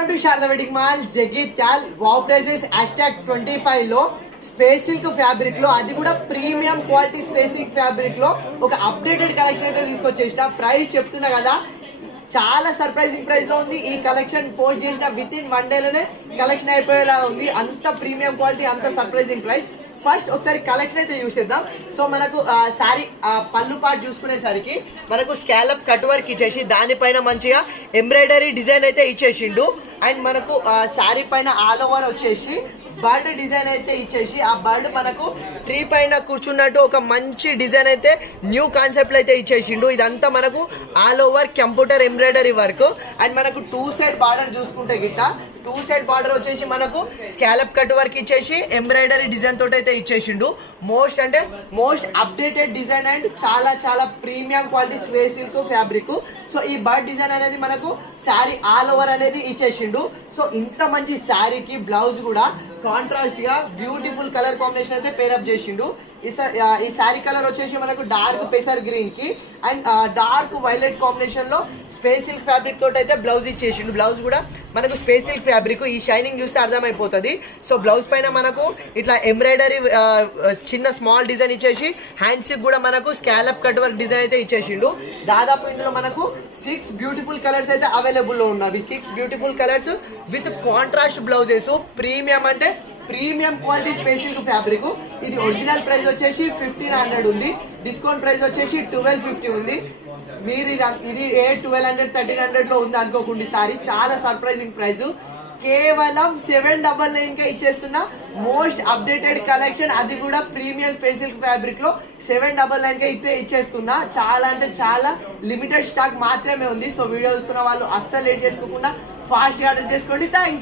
Welcome to Sharada wedding mall Jagtial. Wow prices #25 లో space silk fabric లో, అది కూడా premium quality space silk fabric లో ఒక అప్డేటెడ్ కలెక్షన్ అయితే తీసుకొచ్చేసిన. ప్రైస్ చెప్తున్నా కదా, చాలా సర్ప్రైజింగ్ ప్రైస్ లో ఉంది. ఈ కలెక్షన్ పోస్ట్ చేసిన విత్ ఇన్ 1 day లోనే కలెక్షన్ అయిపోయేలా ఉంది. అంత ప్రీమియం క్వాలిటీ, అంత సర్ప్రైజింగ్ ప్రైస్. ఫస్ట్ ఒకసారి కలెక్షన్ అయితే చూసేద్దాం. సో మనకు శారీ పళ్ళు పార్ట్ చూసుకునేసరికి మనకు స్కాలప్ కట్ వర్క్ ఇచ్చేసి దానిపైన మంచిగా ఎంబ్రాయిడరీ డిజైన్ అయితే ఇచ్చేసిండు. అండ్ మనకు శారీ పైన ఆల్ ఓవర్ వచ్చేసి బర్డ్ డిజైన్ అయితే ఇచ్చేసి, ఆ బర్డ్ మనకు ట్రీ పైన కూర్చున్నట్టు ఒక మంచి డిజైన్ అయితే న్యూ కాన్సెప్ట్ అయితే ఇచ్చేసిండు. ఇదంతా మనకు all over computer embroidery work. And మనకు 2 side బార్డర్ చూసుకుంటే గిట్ట 2 side బార్డర్ వచ్చేసి మనకు స్కాలప్ కట్ వర్క్ ఇచ్చేసి ఎంబ్రాయిడరీ డిజైన్ తోటి అయితే ఇచ్చేసిండు. మోస్ట్ అప్డేటెడ్ డిజైన్ అండ్ చాలా చాలా premium quality space silk fabric. So ఈ బర్డ్ డిజైన్ అనేది మనకు శారీ ఆల్ ఓవర్ అనేది ఇచ్చేసిండు. సో ఇంత మంచి శారీకి బ్లౌజ్ కూడా కాంట్రాస్ట్ గా బ్యూటిఫుల్ కలర్ కాంబినేషన్ అయితే పేరప్ చేసిండు. ఈ శారీ కలర్ వచ్చేసి మనకు డార్క్ పెసర్ గ్రీన్ కి అండ్ డార్క్ వైలెట్ కాంబినేషన్ లో స్పేస్ సిల్క్ ఫ్యాబ్రిక్ తోటి అయితే బ్లౌజ్ ఇచ్చేసిండు. బ్లౌజ్ కూడా మనకు స్పేస్ సిల్క్ ఫ్యాబ్రిక్, ఈ షైనింగ్ చూస్తే అర్థమైపోతుంది. సో బ్లౌజ్ పైన మనకు ఇట్లా ఎంబ్రాయిడరీ చిన్న స్మాల్ డిజైన్ ఇచ్చేసి హ్యాండ్స్ కూడా మనకు స్కాలప్ కట్ వర్క్ డిజైన్ అయితే ఇచ్చేసిండు. దాదాపు ఇందులో మనకు 6 బ్యూటిఫుల్ కలర్స్ అయితే అవైలబుల్ లో ఉన్నవి. 6 beautiful colours with contrast blouses. Premium అంటే premium quality space silk fabric. ఇది ఒరిజినల్ ప్రైస్ వచ్చేసి 1500 ఉంది. డిస్కౌంట్ ప్రైస్ వచ్చేసి 1250 ఉంది. మీరు ఇది 1200 1300 లో ఉంది అనుకోకుండా సారీ. చాలా సర్ప్రైజింగ్ ప్రైస్. కేవలం 799 కే ఇచ్చేస్తున్న మోస్ట్ అప్డేటెడ్ కలెక్షన్, అది కూడా ప్రీమియం స్పేస్ సిల్క్ ఫ్యాబ్రిక్ లో 799 కే అయితే ఇచ్చేస్తున్నా. చాలా అంటే చాలా లిమిటెడ్ స్టాక్ మాత్రమే ఉంది. సో వీడియో చూస్తున్న వాళ్ళు అస్సలు లేట్ చేసుకోకుండా ఫాస్ట్ గా ఆర్డర్ చేసుకోండి. Thank you.